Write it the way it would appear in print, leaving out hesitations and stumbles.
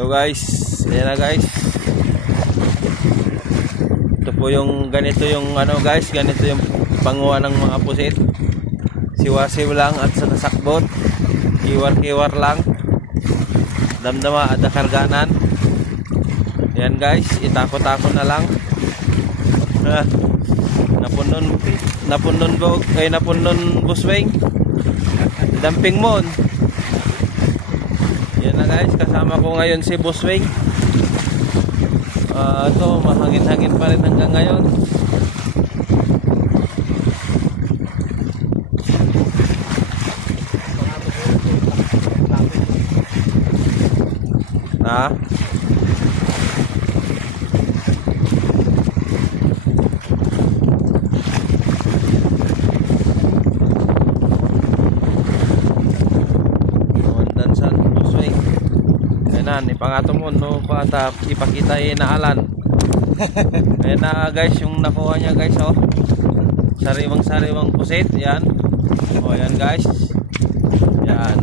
So guys, ayan na guys. Ito po yung ganito yung ano guys, ganito yung panguha ng mga pusit. Siwa-siw lang at sa nasakbot. Kiwar-kiwar lang. Damdama at karganan. Ayan guys, itako-tako na lang. Napunon buswing. Damping mon. Yan na guys, kasama ko ngayon si Buswing. Ito, mahangin-hangin pa rin hanggang ngayon. Ha? Dansan Buswing. Ayan na, ipangato mo no, ipakita inaalan. Ayan na guys, yung nakuha niya guys, oh. Sariwang pusit, yan. Oh, yan guys. Yan.